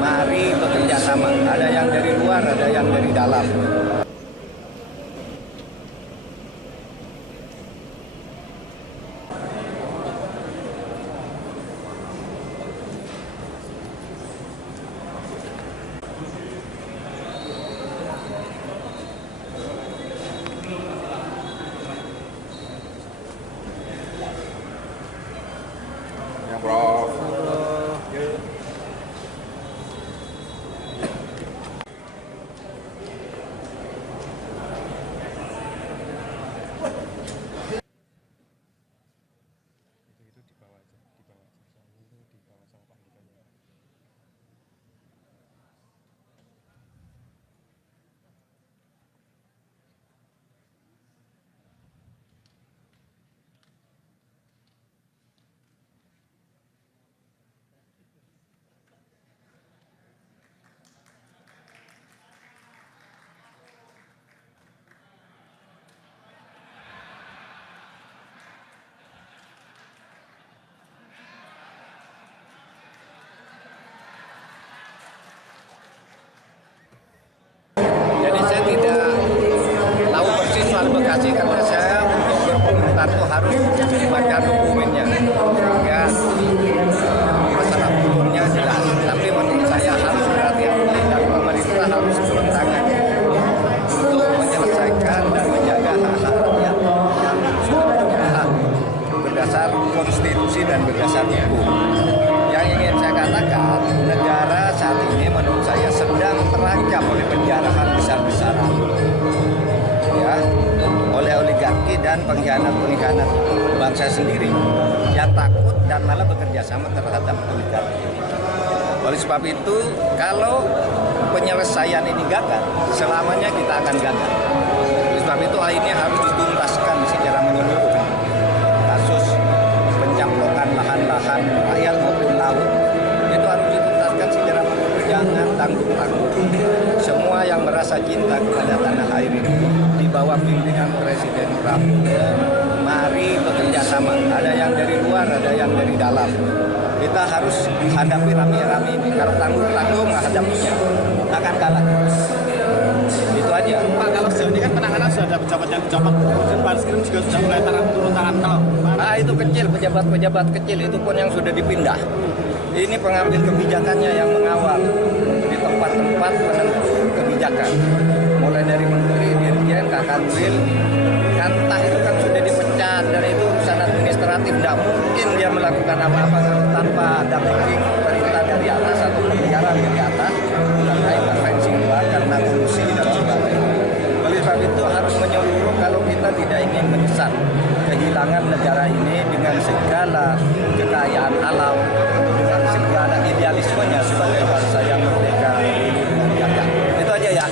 Mari bekerja sama. Ada yang dari luar, ada yang dari dalam. Ya, Prof. Jadi saya tidak tahu persis soal Bekasi karena saya untuk berkomentar itu harus membaca dokumennya. Ya, masalah hukumnya jelas. Tapi menurut saya harus berhati-hati dan pemerintah harus turun tangan untuk menyelesaikan dan menjaga hak-hak rakyat yang sudah punya hak berdasar konstitusi dan berdasar hukum. Yang ingin saya katakan, negara saat ini menurut saya sedang terancam oleh penjarahan besar-besaran, ya, oleh oligarki dan pengkhianat-pengkhianat bangsa sendiri yang takut dan malah bekerja sama terhadap oligarki. Oleh sebab itu, kalau penyelesaian ini gagal, selamanya kita akan gagal. Oleh sebab itu, akhirnya harus dituntaskan secara menyeluruh. Kasus pencaplokan lahan-lahan rakyat maupun laut itu harus dituntaskan secara menyeluruh, jangan tanggung-tanggung. Semua yang merasa cinta kepada tanah air ini di bawah pimpinan Presiden Prabowo, mari bekerja sama. Ada yang dari luar, ada yang dari dalam. Kita harus hadapi rame-rame ini. Kalau tanggung-tanggung menghadapinya akan kalah. Itu aja. Pak, kalau sejauh ini kan penanganan sudah ada pejabat yang dicopot, dan Baris Krim juga sudah mulai turun tangan. Nah, itu kecil, pejabat-pejabat kecil itu pun yang sudah dipindah. Ini pengambil kebijakannya yang mengawal di tempat-tempat penentu kebijakan. Mulai dari menteri, dirjen, kakanwil, kantah itu kan sudah dipecat dan itu urusan administratif. Tidak mungkin dia melakukan apa-apa tanpa ada backing perintah dari atas atau pembicaraan dari atas karena intervensi luar, karena kolusi dan sebagainya. Oleh sebab itu harus menyeluruh kalau kita tidak ingin menyesal kehilangan negara ini dengan segala kekayaan alam, dengan segala idealismenya sebagai bangsa yang merdeka dan jaya. Itu aja ya.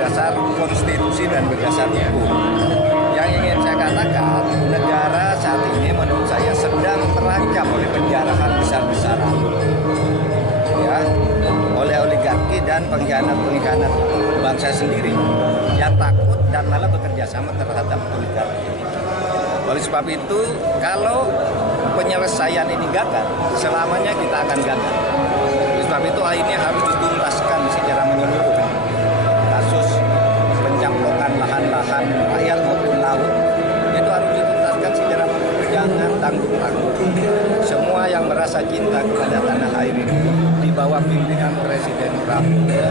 berdasar konstitusi dan berdasar hukum. Yang ingin saya katakan, negara saat ini menurut saya sedang terancam oleh penjarahan besar-besaran, ya, oleh oligarki dan pengkhianat-pengkhianat bangsa sendiri yang takut dan malah bekerja sama terhadap oligarki. Oleh sebab itu, kalau penyelesaian ini gagal, selamanya kita akan gagal. Oleh sebab itu, ini harus dituntaskan secara menyeluruh. Kasus pencaplokan lahan-lahan rakyat maupun laut itu harus dituntaskan secara menyeluruh. Jangan tanggung-tanggung. Semua yang merasa cinta kepada tanah air ini di bawah pimpinan Presiden Prabowo,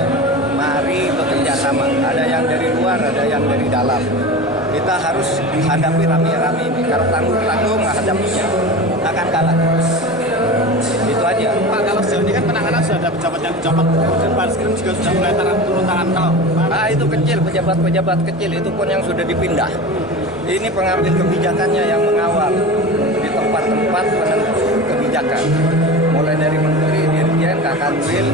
mari bekerja sama. Ada yang dari luar, ada yang dari dalam. Kita harus hadapi rame-rame ini. Kalau tanggung-tanggung menghadapinya akan kalah. Itu aja. Pak, kalau sejauh ini kan penanganan sudah ada pejabat yang dicopot, dan Baris Krim juga sudah mulai turun tangan. Kalau itu kecil, pejabat-pejabat kecil itu pun yang sudah dipindah. Ini pengambil kebijakannya yang mengawal di tempat-tempat penentu kebijakan. Mulai dari menteri, dirjen, kakanwil,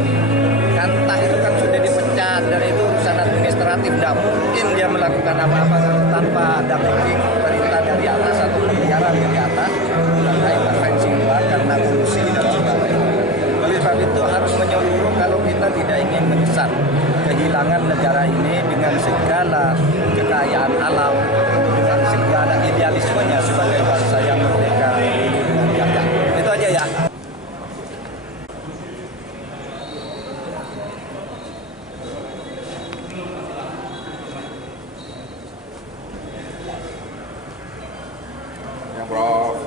kantah itu kan sudah dipecat, dan itu urusan administratif. Tidak mungkin dia melakukan apa-apa tanpa ada backing perintah dari atas atau pembiaran dari atas, tanpa intervensi luar karena korupsi dan sebagainya. Oleh sebab itu harus menyeluruh kalau kita tidak ingin menyesal kehilangan negara ini dengan segala kekayaan alam, dengan segala idealismenya sebagai bangsa yang merdeka dengan gagah. Itu aja ya. Ya, Prof.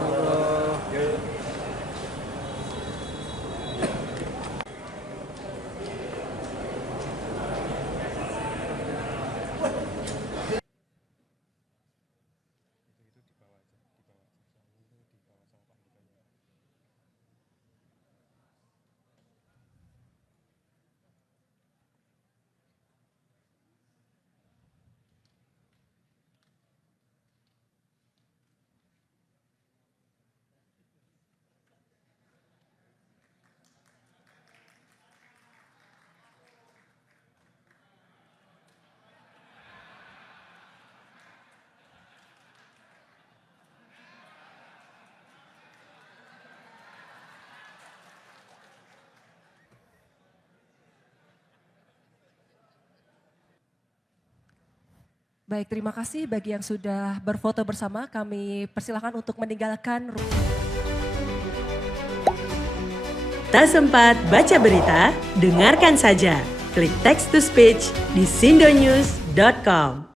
Baik, terima kasih bagi yang sudah berfoto bersama. Kami persilahkan untuk meninggalkan. Tak sempat baca berita? Dengarkan saja. Klik text to speech di sindonews.com.